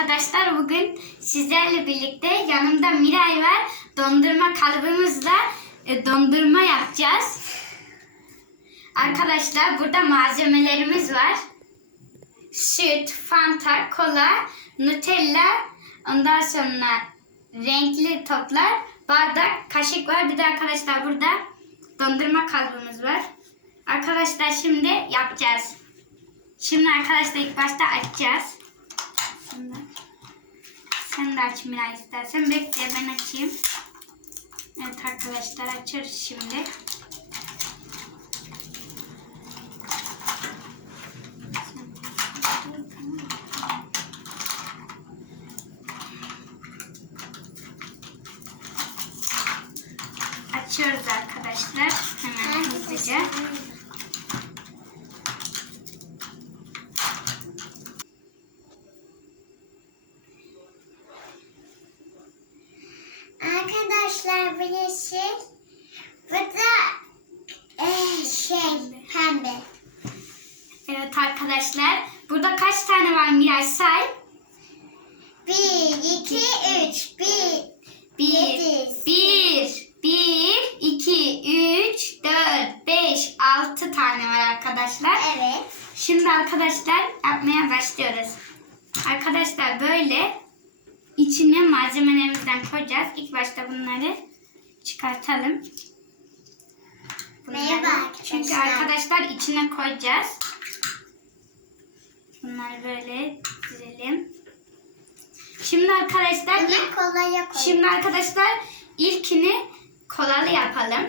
arkadaşlar. Bugün sizlerle birlikte yanımda Miray var. Dondurma kalıbımızla e, dondurma yapacağız. Arkadaşlar burada malzemelerimiz var. Süt, Fanta, kola, Nutella, ondan sonra renkli toplar, bardak, kaşık var. Bir de arkadaşlar burada dondurma kalıbımız var. Arkadaşlar şimdi yapacağız. Şimdi arkadaşlar ilk başta açacağız. Şimdi. Sen de aç Miray istersen. Bekle ben açayım. Evet arkadaşlar açıyoruz şimdi. Açıyoruz arkadaşlar. Hemen hızlıca. Arkadaşlar bu yeşil. Bu da eh, şey pembe. Evet arkadaşlar. Burada kaç tane var Miray say. Bir, iki, üç. Bir, Bir, Yedi. bir, bir, iki, üç, dört, beş, altı tane var arkadaşlar. evet. Şimdi arkadaşlar yapmaya başlıyoruz. Arkadaşlar böyle içine malzemelerimizden koyacağız. İlk başta bunları çıkartalım. Bunları- Merhaba arkadaşlar. Çünkü arkadaşlar içine koyacağız. Bunları böyle dizelim. Şimdi arkadaşlar ilk kolaya. Şimdi arkadaşlar ilkini kolalı yapalım.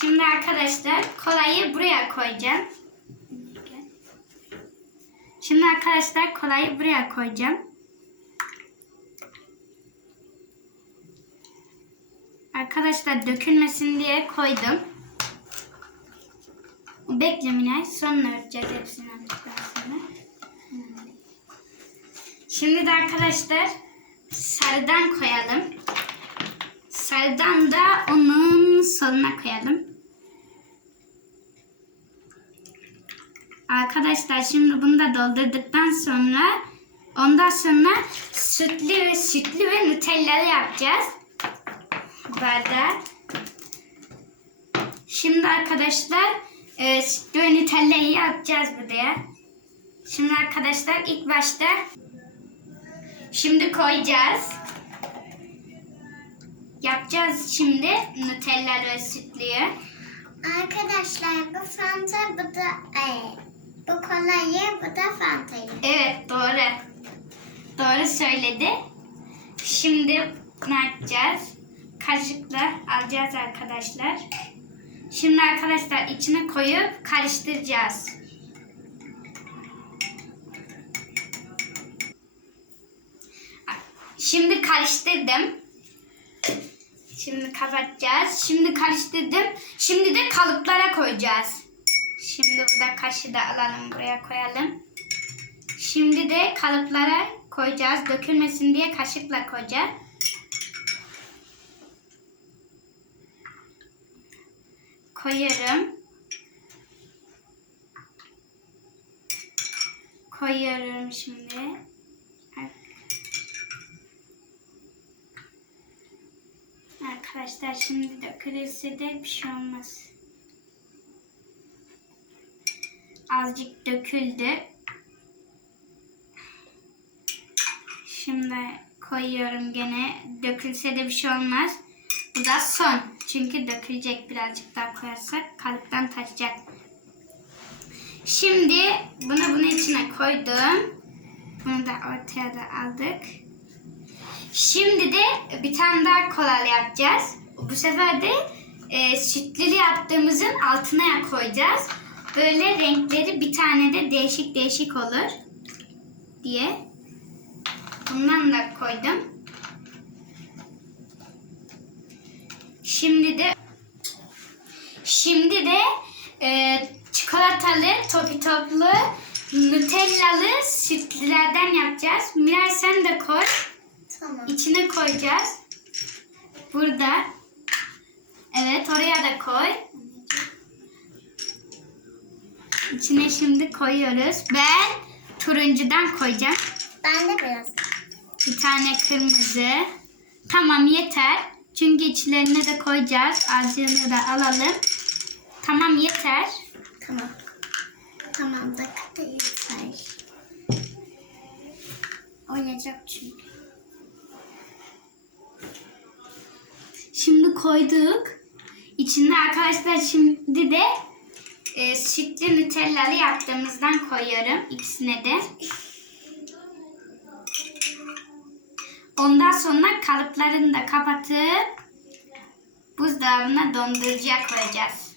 Şimdi arkadaşlar kolayı buraya koyacağım. Şimdi arkadaşlar kolayı buraya koyacağım. Arkadaşlar dökülmesin diye koydum. Bekle Minay. Sonra örteceğiz hepsini. Şimdi de arkadaşlar sarıdan koyalım. Sarıdan da onun soluna koyalım. Arkadaşlar şimdi bunu da doldurduktan sonra ondan sonra sütlü sütlü ve nutellalı yapacağız. Bardağı. Şimdi arkadaşlar e, sütlü ve nutellayı yapacağız buraya. Şimdi arkadaşlar ilk başta Şimdi koyacağız. Yapacağız şimdi Nutella ve sütlüyü. Arkadaşlar bu Fanta, bu da eh, bu kolayı, bu da Fanta'yı. Evet doğru. Doğru söyledi. Şimdi ne yapacağız? Kaşıkla alacağız arkadaşlar. Şimdi arkadaşlar içine koyup karıştıracağız. Şimdi karıştırdım. Şimdi kapatacağız. Şimdi karıştırdım. Şimdi de kalıplara koyacağız. Şimdi burada kaşı da alalım buraya koyalım. Şimdi de kalıplara koyacağız. Dökülmesin diye kaşıkla koyacağız. Koyuyorum. Koyuyorum şimdi. Arkadaşlar şimdi dökülürse de bir şey olmaz. Azıcık döküldü. Şimdi koyuyorum gene. Dökülse de bir şey olmaz. Bu da son. Çünkü dökülecek birazcık daha koyarsak kalıptan taşacak. Şimdi bunu bunun içine koydum. Bunu da ortaya da aldık. Şimdi de bir tane daha kolalı yapacağız. Bu sefer de e, sütlülü yaptığımızın altına koyacağız. Böyle renkleri bir tane de değişik değişik olur diye. Bundan da koydum. Şimdi de şimdi de e, çikolatalı, topi toplu, nutellalı sütlülerden yapacağız. Miray sen de koy. Tamam. İçine koyacağız. Burada. Evet oraya da koy. İçine şimdi koyuyoruz. Ben turuncudan koyacağım. Ben de biraz. Bir tane kırmızı. Tamam yeter. Çünkü içlerine de koyacağız. Azıcığını da alalım. Tamam yeter. Tamam. Tamam da yeter. Oynayacak çünkü. Şimdi koyduk. İçinde arkadaşlar şimdi de e, sütlü nutellalı yaptığımızdan koyuyorum ikisine de. Ondan sonra kalıplarını da kapatıp buzdolabına dondurucuya koyacağız.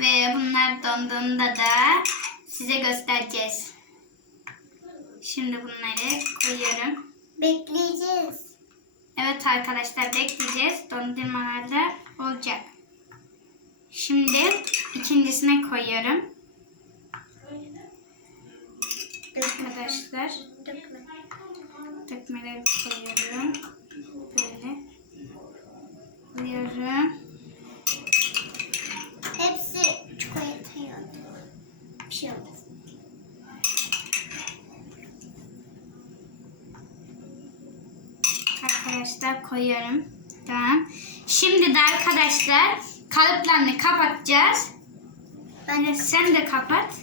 Ve bunlar donduğunda da size göstereceğiz. Şimdi bunları koyuyorum. Bekleyeceğiz. Evet arkadaşlar bekleyeceğiz. Dondurmalarda olacak. Şimdi ikincisine koyuyorum. Arkadaşlar Dökme. Dökmeleri koyuyorum. Böyle. Koyuyorum. Hepsi çikolata yiyor. Bir şey olmaz. Arkadaşlar koyuyorum. Tamam. Şimdi de arkadaşlar kalıplarını kapatacağız. Ben de Sen de kapat.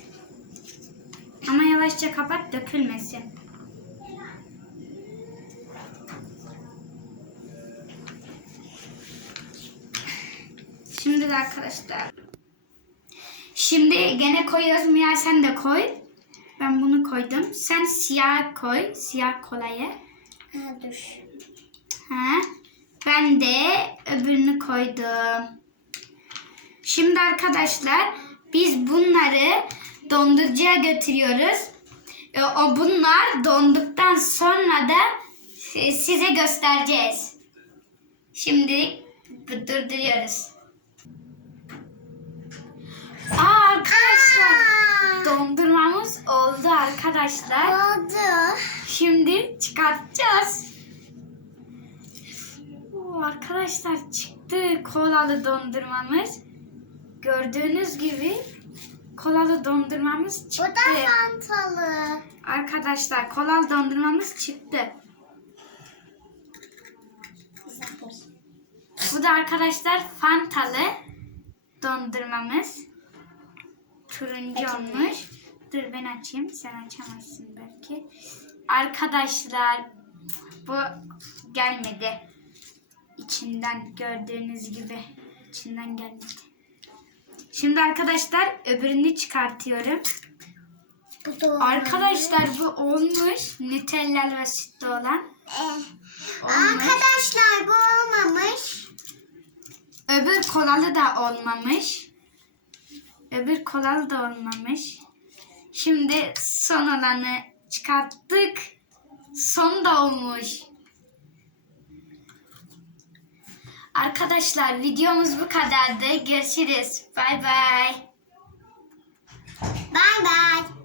Ama yavaşça kapat dökülmesin. Şimdi de arkadaşlar. Şimdi gene koyuyoruz Mia sen de koy. Ben bunu koydum. Sen siyah koy. Siyah kolayı. ha, dur. Ha. Ben de öbürünü koydum. Şimdi arkadaşlar biz bunları dondurucuya götürüyoruz. E, O bunlar donduktan sonra da size göstereceğiz. Şimdi durduruyoruz. Aa arkadaşlar Aa, dondurmamız oldu arkadaşlar. oldu. Şimdi çıkartacağız. Oo, arkadaşlar çıktı kolalı dondurmamız. Gördüğünüz gibi kolalı dondurmamız Bu çıktı. da fantalı. Arkadaşlar kolalı dondurmamız çıktı. Bu da arkadaşlar fantalı dondurmamız. Turuncu olmuş. Dur ben açayım. Sen açamazsın belki. Arkadaşlar bu gelmedi. İçinden gördüğünüz gibi içinden gelmedi. Şimdi arkadaşlar öbürünü çıkartıyorum. Bu da olmalı. Arkadaşlar bu olmuş. Nutella ve sütlü olan. Olmuş. Arkadaşlar bu olmamış. Öbür kolalı da olmamış. Öbür kolalı da olmamış. Şimdi son olanı çıkarttık. Son da olmuş. Arkadaşlar videomuz bu kadardı. Görüşürüz. Bay bay. Bay bay.